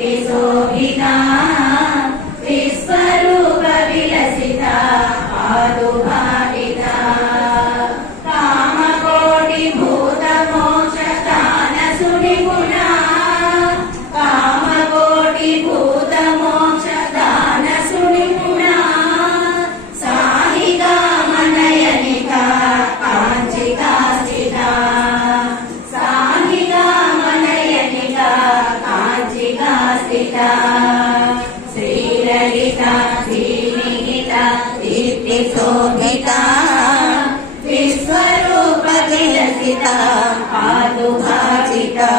दीप्ति शोभिता विश्वरूप विलसिता पादुभाविता कामकोटि भूत मोक्ष दान सुनिपुणा कामकोटि भूत मोक्ष दान सुनिपुणा साहिका मनयनिका कांचिका स्थिता साहिका मनयनिका कांचिका स्थिता श्रीललिता श्रीनिहिता दीप्ति शोभिता विश्वरूप विलसिता पादुभाविता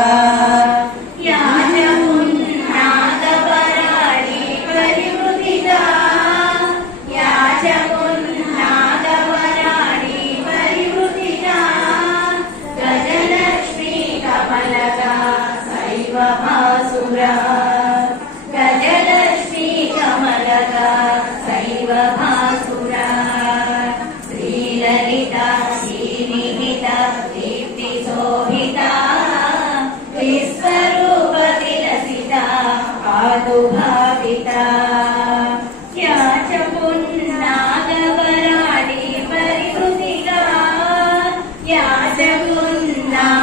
याचमुन्नादपराणि परिवृतिता याचमुन्नादपराणि परिवृतिता गजलक्ष्मी कमलका सैव भासुरा गजलक्ष्मी कमलका सैव भासुरा श्रीललिता श्रीनिहिता दीप्ति शोभिता विश्वरूप विलसिता पादुभाविता याचमुन्नादपराणि परिवृतिता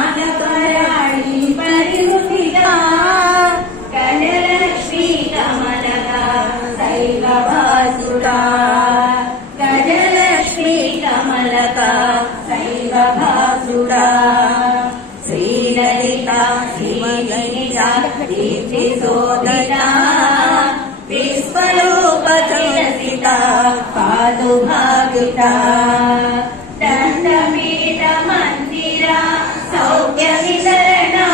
याचमुन्नादपराणि परिवृतिता गजलक्ष्मी कमलका सैव भासुरा गजलक्ष्मी कमलका सैव भासुरा श्रीललिता श्रीनिहिता दीप्ति शोभिता विश्वरूप विलसिता पादुभाविता दत्तपीठ मंदिरा सौख्य वितरणा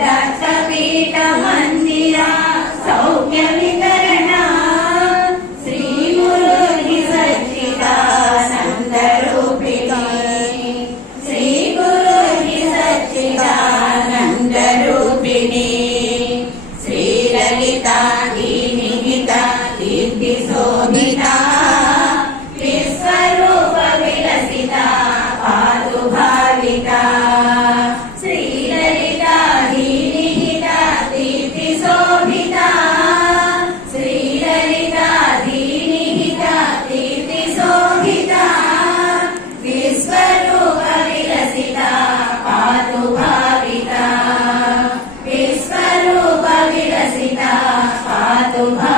दत्तपीठ मंदिरा सौख्य वितरणा श्री गुरुर्हि सच्चिदानन्दरूपिणी श्री गुरुर्हि सच्चिदानन्दरूपिणी श्रीललिता श्रीनिहिता दीप्ति शोभिता विश्वरूप विलसिता पादुभाविता श्रीललिता श्रीनिहिता दीप्ति शोभिता श्रीललिता श्रीनिहिता दीप्ति शोभिता विश्वरूप विलसिता पादुभाविता विश्वरूप विलसिता पादुभाविता